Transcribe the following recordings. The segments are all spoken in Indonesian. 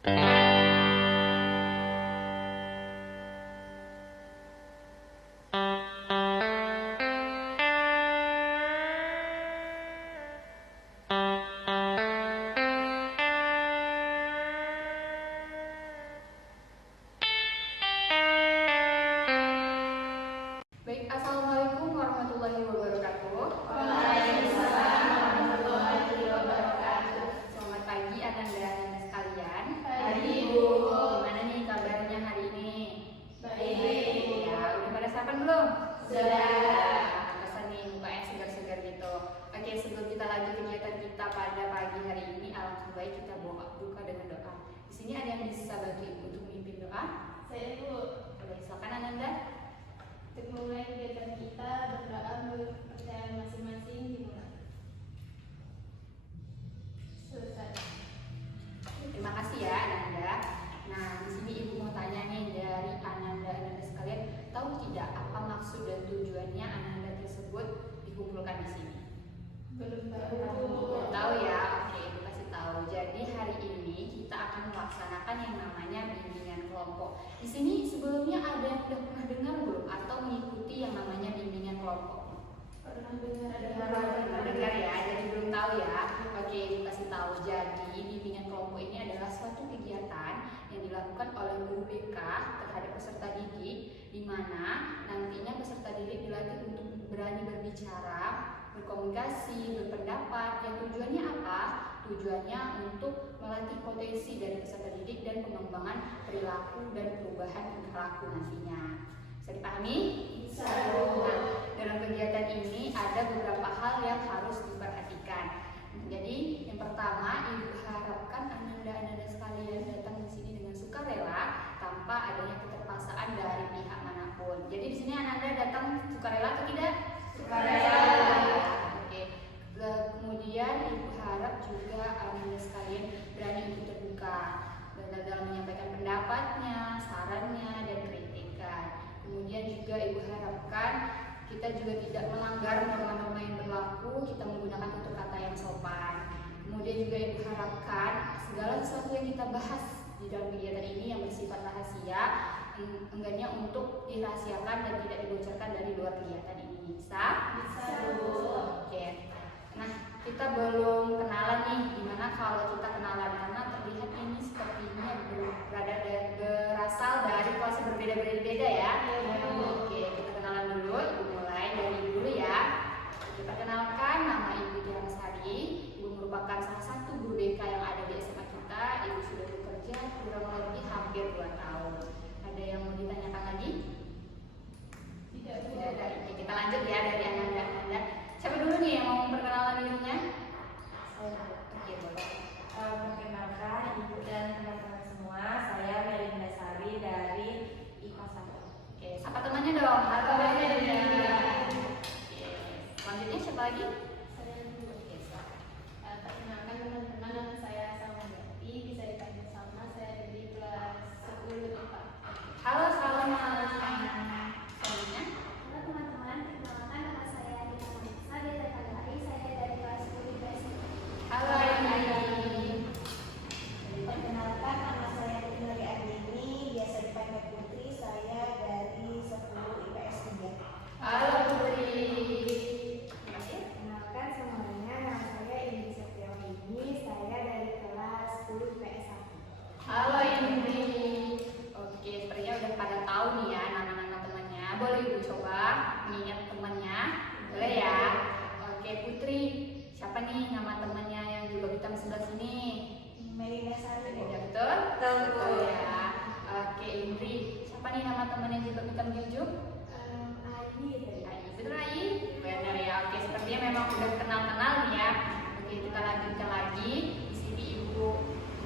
Baik, Assalamualaikum warahmatullahi wabarakatuh. Waalaikumsalam warahmatullahi wabarakatuh. Selamat pagi Ananda dan sekalian. Pagi, Bu. Gimana nih kabarnya hari ini? Baik. Ya, udah pada sarapan belum? Sudah. Pesan nih mukanya segar-segar gitu. Oke, sebelum kita lanjut kegiatan kita pada pagi hari ini, alangkah baik kita buka dengan doa. Di sini ada yang bisa bantu Ibu untuk memimpin doa? Saya, Bu. Boleh, silakan Ananda. Untuk memulai kegiatan kita, berdoa menurut kepercayaan masing-masing dimulai. Selesai. Terima kasih ya Ananda. Nah, di sini Ibu mau tanya nih dari Ananda sekalian, tahu tidak apa maksud dan tujuannya Ananda tersebut dikumpulkan di sini? Belum tahu. Belum tahu ya. Oke, Ibu kasih tahu. Jadi hari ini kita akan melaksanakan yang namanya bimbingan kelompok. Di sini sebelumnya ada yang sudah pernah dengar belum atau mengikuti yang namanya bimbingan kelompok? Pernah dengar Pernah dengar ya, jadi belum tahu ya. Oke, Ibu kasih tahu. Jadi bimbingan kelompok ini adalah suatu kegiatan yang dilakukan oleh guru BK terhadap peserta didik, di mana nantinya peserta didik dilatih untuk berani berbicara, berkomunikasi, berpendapat. Yang tujuannya apa? Tujuannya untuk melatih potensi dari peserta didik dan pengembangan perilaku dan perubahan tingkah laku nantinya. Bisa dipahami? Bisa. Nah, dalam kegiatan ini ada beberapa hal yang harus diperhatikan. Jadi yang pertama, Ibu harapkan Ananda sekalian datang di sini dengan sukarela tanpa adanya keterpaksaan dari pihak manapun. Jadi di sini Ananda datang sukarela atau tidak? Sukarela. Oke. Kemudian Ibu harap juga Ananda sekalian berani untuk terbuka dalam menyampaikan pendapatnya, sarannya, dan kritikan. Kemudian juga Ibu harapkan kita juga tidak melanggar norma-norma yang berlaku, kita menggunakan tutur kata yang sopan. Kemudian juga Ibu harapkan segala sesuatu yang kita bahas di dalam kegiatan ini yang bersifat rahasia, enggaknya untuk dirahasiakan dan tidak dibocorkan dari luar kegiatan ini. Bisa? Bisa, Bu. Oke. Nah, kita belum kenalan nih. Gimana kalau kita kenalan? Karena terlihat ini sepertinya berasal dari kelas yang berbeda-beda ya. Oke, kita kenalan dulu. Ibu mulai dari Ibu dulu ya. Kita perkenalkan, nama Ibu Sari. Ibu merupakan salah satu guru BK yang ada di SMA kita. Ibu sudah bekerja kurang lebih hampir 2 tahun. Ada yang mau ditanyakan lagi? Tidak, Bu. Tidak ada. Oke, kita lanjut ya dari Ananda. Siapa dulu nih yang mau memperkenalkan dirinya? Oke, boleh. Perkenalkan Ibu dan teman-teman semua, saya Melinda Sari dari IKOS 1. Oke, sapa temannya dong. Halo Melinda. Oke, selanjutnya siapa lagi? Saya, Bu. Oke, silakan. Perkenalkan teman-teman, nama saya Salma Yati, bisa dipanggil Salma. Saya dari kelas 10 IPA. Halo, Salma. Selanjutnya? Halo teman-teman, perkenalkan nama saya Dina Manisa dari Kalari, saya dari kelas 10 IPS. Halo, Aini. Perkenalkan nama saya Indri Ardini, biasa dipanggil Putri, saya dari 10 IPS 3. Halo, Putri. Terima kasih. Perkenalkan semuanya, nama saya Indri Setiawini, saya dari kelas 10 IPS 1. Halo, Indri. Oke, sepertinya udah pada tahu nih ya nama-nama temannya. Boleh Ibu coba mengingat temannya? Boleh ya? Oke, Putri. Siapa nih nama temannya yang juga hitam sebelah sini? Melinda Sari. Tidak betul? Betul, Bu. Betul ya. Oke, Indri. Siapa nih nama teman yang juga hitam junjung? Ayi dari Ai. Betul Ai? Benar ya. Oke, sepertinya memang udah kenal-kenal nih ya. Oke, kita lanjutkan lagi. Di sini Ibu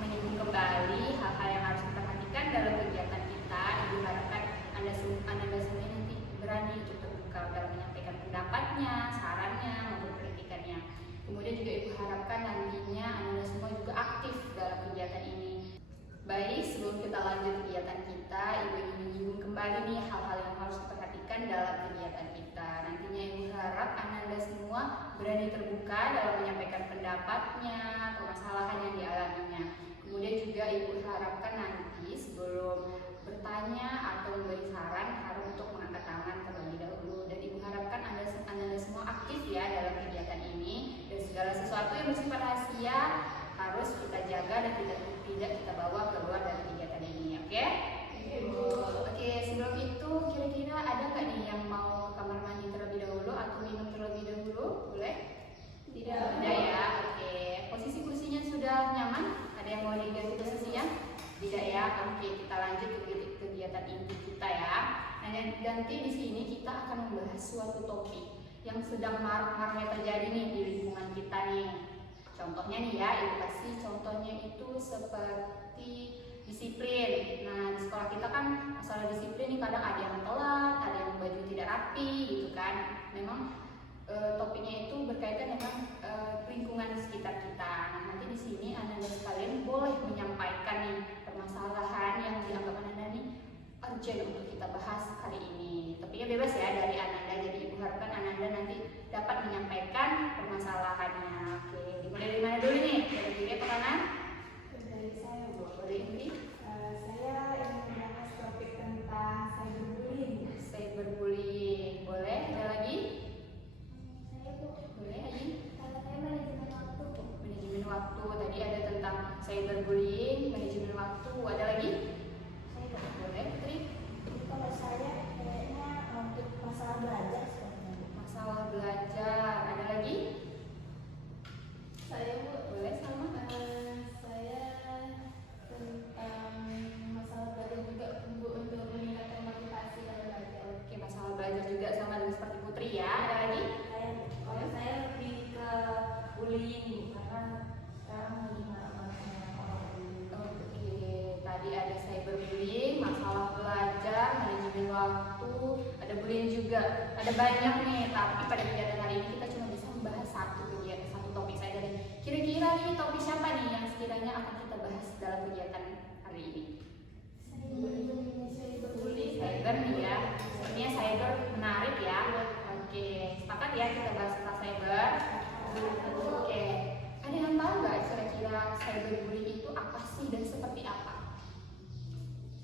menyinggung kembali hal-hal yang harus diperhatikan dalam kegiatan kita. Ibu harapkan Anda semua nanti berani untuk terbuka dalam menyampaikan pendapatnya, sarannya, maupun kritikannya. Kemudian juga Ibu harapkan nantinya Anda semua juga aktif dalam kegiatan ini. Baik, sebelum kita lanjut kegiatan kita, Ibu ingin menyinggung kembali nih hal-hal yang harus diperhatikan dalam kegiatan kita. Nantinya Ibu harap Anda semua berani terbuka dalam menyampaikan pendapatnya, permasalahan yang dialaminya. Kemudian juga Ibu harap dan tidak kita bawa keluar dari kegiatan ini, oke? Oke, sebelum itu kira-kira ada nggak nih yang mau ke kamar mandi terlebih dahulu atau minum terlebih dahulu? Boleh? Tidak. Ada ya, oke. Posisi kursinya sudah nyaman? Ada yang mau diganti posisinya? Tidak ya, oke. Kita lanjut ke kegiatan inti kita ya. Nah, nanti di sini kita akan membahas suatu topik yang sedang marak-maraknya terjadi nih di lingkungan kita nih. Contohnya nih ya, edukasi. Contohnya itu seperti disiplin. Nah, di sekolah kita kan masalah disiplin nih kadang ada yang telat, ada yang baju tidak rapi gitu kan. Memang topiknya itu berkaitan dengan lingkungan di sekitar kita. Nah, nanti di sini Ananda sekalian boleh menyampaikan nih permasalahan yang dianggap Ananda nih urgent untuk kita bahas hari ini. Topiknya bebas ya dari Ananda, jadi Ibu harapkan Ananda nanti dapat menyampaikan permasalahannya. Oke, dimulai dari mana dulu nih? Dari kiri atau kanan? Dari saya, Bu. Boleh ini. Saya ingin membahas topik tentang cyberbullying. Cyberbullying. Boleh? Ada lagi? Saya Bu. Boleh, Aji? Kalau saya manajemen waktu Bu. Manajemen waktu. Tadi ada tentang cyberbullying, manajemen waktu. Ada lagi? Saya Boleh, Putri? kalau saya kayaknya untuk masalah belajar sebenarnya. Masalah belajar. Ada lagi? Saya Bu. Boleh, sama? Saya tentang masalah belajar juga Bu, untuk meningkatkan motivasi dalam belajar. Oke, masalah belajar juga sama dengan seperti Putri ya. Ada lagi? Kalau saya lebih ke bullying karena sekarang lagi marak-maraknya orang bullying. Oke, tadi ada cyberbullying, masalah belajar, manajemen waktu, ada bullying juga. Ada banyak nih, tapi pada kegiatan hari ini kita cuma bisa membahas satu kegiatan, satu topik saja nih. Kira-kira nih topik siapa nih yang sekiranya akan kita bahas dalam kegiatan hari ini? Cyber nih ya. Sepertinya cyber menarik ya. Oke, sepakat ya kita bahas tentang cyber. Oke, ada yang tahu nggak kira-kira cyberbullying itu apa sih dan seperti apa?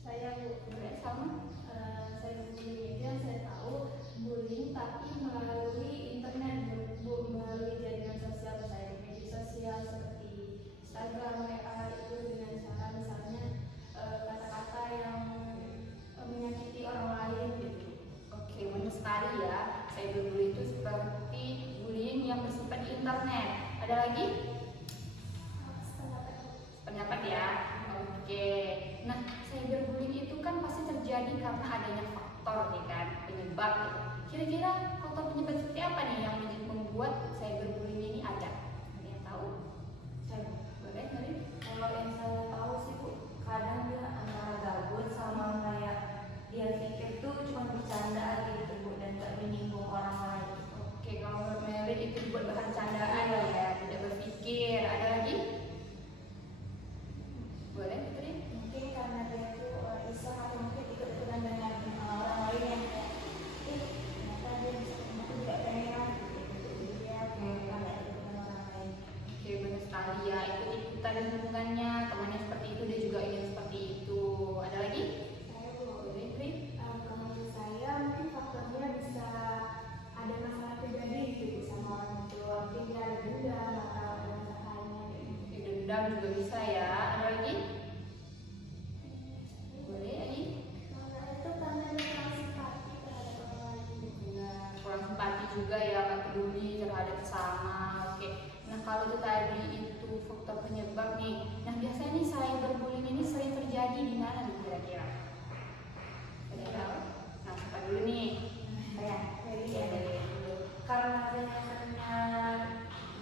Saya Bu. Boleh sama? Saya bullying itu yang saya tahu bullying tapi melalui internet Bu, melalui jaringan sosial, saya media sosial seperti Instagram, WA, itu dengan cara misalnya kata-kata yang menyakiti orang lain gitu. Oke, benar sekali ya. Cyberbullying itu seperti bullying yang bersifat di internet. Ada lagi? Pendapat ya. Oke. Nah, cyberbullying itu kan pasti terjadi karena adanya faktor nih kan, penyebab. Kira-kira faktor penyebab seperti apa nih yang membuat cyberbullying ini ada? Ada yang tahu? Boleh, Nari? Kalau yang saya tahu sih Bu, kadang dia antara gabut sama kayak dia pikir tuh cuma bercanda aja gitu Bu, dan gak menyinggung orang lain. Oke, kalau menurut Merit itu buat bahan candaan ya, tidak berpikir. Ada lagi? Boleh, Putri? Mungkin karena dia tuh iseng atau mungkin ikut-ikutan dengan orang lain yang kayak ternyata dia bisa, aku juga pengen gitu. Jadi dia kayak agak ikutan orang lain. Oke, benar sekali ya. Ikut-ikutan lingkungannya, temannya seperti itu, dia juga ingin seperti itu. Ada lagi? Saya, Bu. Boleh, Pri? Kalau menurut saya mungkin faktornya bisa ada masalah pribadi gitu sama orang tua. Mungkin dia ada dendam atau ada masalah lainnya kayak gitu. Oke, dendam juga bisa ya. Ada lagi? Boleh, Aji? Karena itu karena dia kurang simpati terhadap orang lain. Benar, kurang simpati juga ya, nggak peduli terhadap sesama. Oke, nah kalau itu tadi itu faktor penyebab nih. Nah biasanya nih cyberbullying ini sering terjadi di mana nih kira-kira? Ada tahu? Nah siapa dulu nih? Saya Ya dari dulu. karena banyaknya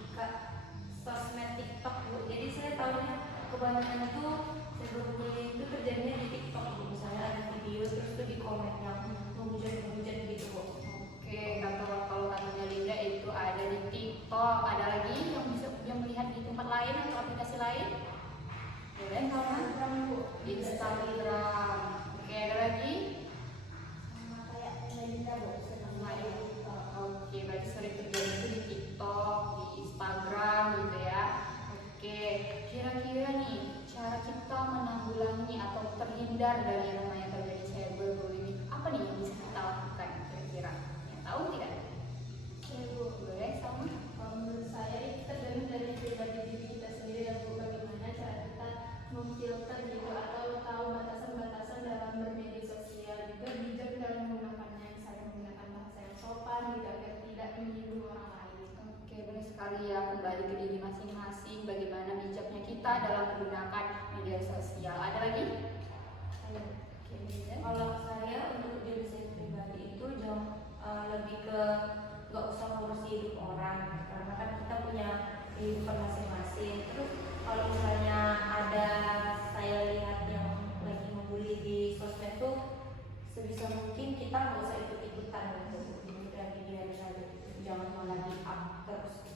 buka sosmed TikTok Bu, jadi saya tahunya kebanyakan itu cyberbullying itu terjadinya di TikTok Bu. Misalnya ada video terus tuh di komen yang menghujat gitu Bu. Oke, kalau katanya Linda itu ada di TikTok. Ada lagi yang bisa yang melihat di tempat lain atau aplikasi lain? Boleh kalau Instagram. Oke, ada lagi? Sama kayak Melinda Bu, Sama itu. Oke, berarti sering terjadi itu di TikTok, di Instagram gitu ya. Oke, kira-kira nih cara kita menanggulangi atau terhindar dari yang namanya terjadi cyberbullying apa nih yang bisa kita lakukan kira-kira? Yang tahu tidak? Saya Bu. Boleh sama? Kalau menurut saya itu tergantung dari pribadi diri kita sendiri dan Bu, bagaimana cara kita media sosial. Ada lagi? Kalau saya untuk diri saya pribadi itu lebih ke nggak usah ngurusi hidup orang, karena kan kita punya kehidupan masing-masing. Terus kalau misalnya ada saya lihat yang lagi membuli di sosmed tuh, sebisa mungkin kita nggak usah ikut-ikutan gitu, dari dia saja, jangan malah di up terus.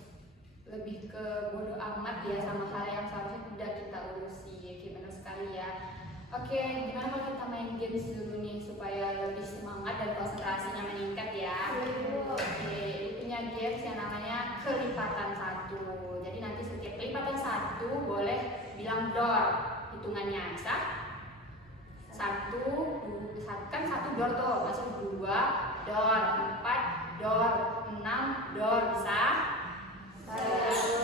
Lebih ke bodo amat ya sama hal yang seharusnya tidak kita urusi. Oke, benar sekali ya. Oke, gimana kalau kita main games dulu nih supaya lebih semangat dan konsentrasinya meningkat ya? Oke, ini punya games yang namanya kelipatan satu. Jadi nanti setiap kelipatan satu boleh bilang door. Hitungannya sah? Kan satu door tuh, masuk 2 door, 4 door, 6 door, bisa?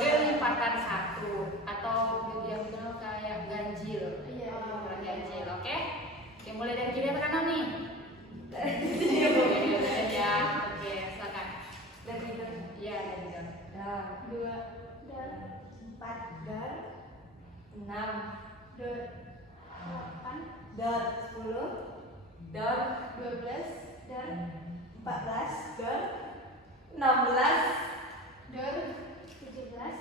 Kelipatan satu atau yang bilang kayak ganjil. Ganjil, oke? Oke, mulai dari kiri ke kanan nih. Ya, oke, silakan. Dari Iya, dari door. dar 2 dan 4 dan 6 dan 8 dar 10 dar 12 dan 14 dar 16 dan 17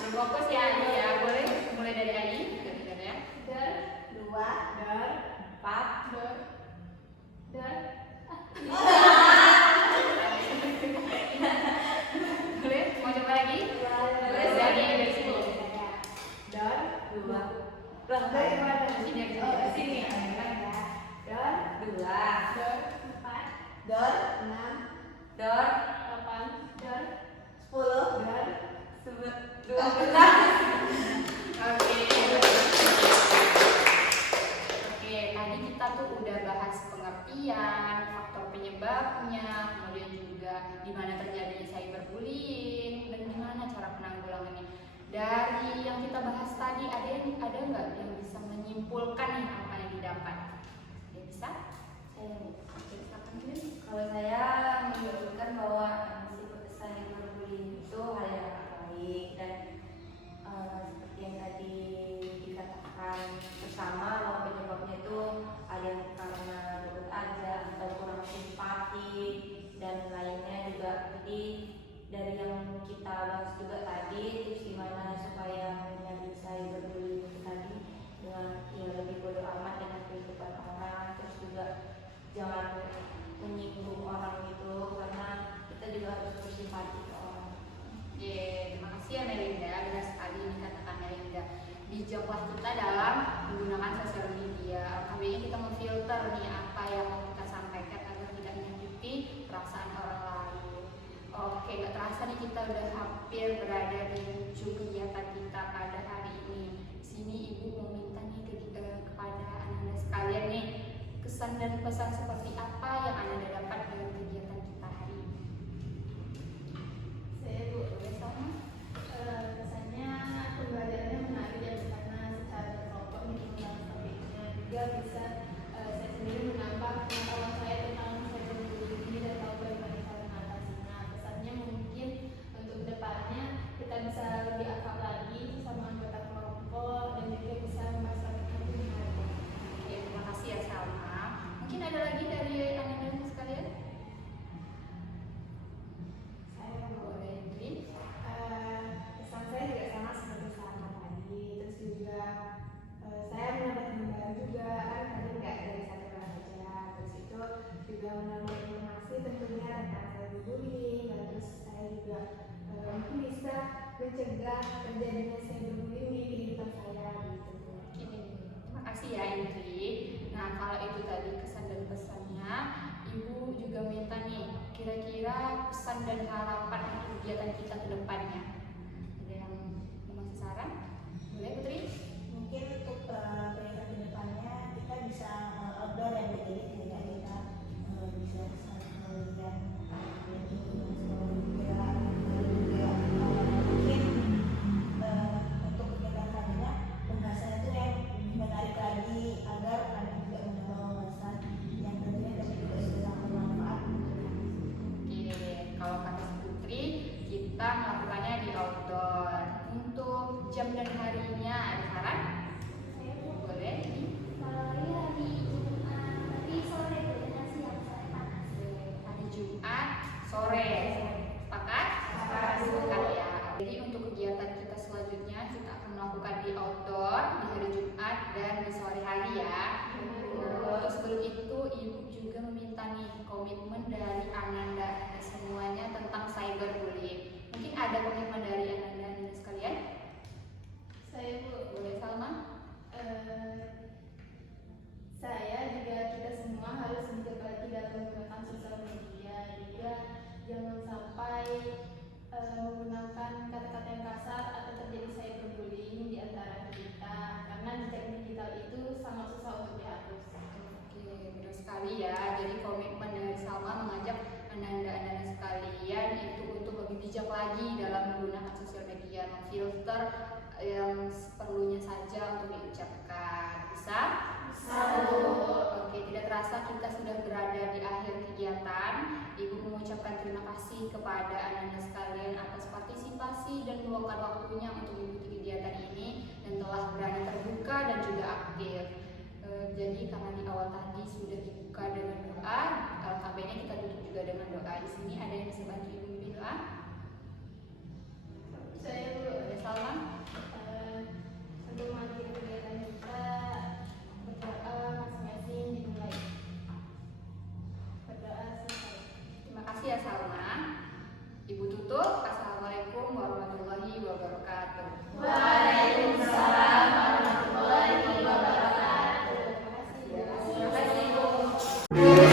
Berfokus ya, Adi ya. Boleh mulai dari Adi, dari Dar ya. dan 2 dar 4 dan Boleh, mau coba lagi? Boleh. Dari sini. dar 2 lah dari mana? Sini aja. oh sini dar 2 dan 4 dar 6 dar 8 dan 10 dar 12 Oke. Oke, tadi kita tuh udah bahas pengertian, faktor penyebabnya, kemudian juga di mana terjadinya cyberbullying dan gimana cara penanggulangannya. Dari yang kita bahas tadi, ada nggak yang bisa menyimpulkan nih apa yang didapat? Ya bisa? saya Oke, silakan dulu. kalau saya menunjukkan bahwa cyberbullying itu hal yang baik dan seperti yang tadi dikatakan bersama bahwa penyebabnya itu ada yang karena ribut aja atau kurang simpati dan lainnya juga. Jadi dari yang kita bahas juga tadi, tips gimana supaya menjadi cyberbullying itu tadi dengan ya lebih bodo amat dengan kehidupan orang, terus juga jangan menyinggung orang itu karena kita juga harus bersimpati ke orang. Terima kasih ya Melinda, benar sekali ini katakan Melinda. Bijaklah kita dalam menggunakan sosial media. Alhamdulillah kita memfilter nih apa yang mau kita sampaikan agar tidak menyakiti perasaan orang lain. Oke, gak terasa nih kita udah hampir berada di ujung kegiatan kita pada hari ini. Di sini Ibu mau minta nih kepada Anda sekalian nih kesan dan pesan seperti apa yang Anda dapat dari kegiatan kita hari ini. saya Bu Boleh sama? kesannya pembelajarannya menarik ya karena secara berkelompok nih tentang topiknya juga bisa saya sendiri menambah pengetahuan saya tentang cyberbullying ini dan tahu bagaimana cara mengatasinya. Kesannya mungkin untuk kedepannya kita bisa lebih akrab lagi sama anggota kelompok dan juga bisa memasyarakat lebih menarik. Oke, terima kasih ya Salma. Mungkin ada lagi menggunakan kata-kata yang kasar atau terjadi cyberbullying di antara kita, karena jejak digital itu sangat susah untuk dihapus. Oke, benar sekali ya. Jadi komitmen dari Salma mengajak anda-anda sekalian itu untuk lebih bijak lagi dalam menggunakan sosial media, memfilter yang seperlunya saja untuk diucapkan. Bisa? Oke, tidak terasa kita sudah berada di akhir kegiatan. Ibu mengucapkan terima kasih kepada anda-anda sekalian atas partisipasi dan meluangkan waktunya untuk mengikuti kegiatan ini dan telah berani terbuka dan juga aktif. Jadi karena di awal tadi sudah dibuka dengan doa, alhamdulillah kita tutup juga dengan doa. Di sini ada yang bisa bantu ibu memimpin doa? Saya Ada Salma? sebelum mengakhiri kegiatan kita berdoa masing-masing dimulai. Berdoa selesai. Terima kasih ya Salma. Ibu tutup. Assalamualaikum warahmatullahi wabarakatuh. Waalaikumsalam warahmatullahi wabarakatuh. Terima kasih. Terima kasih, Bu.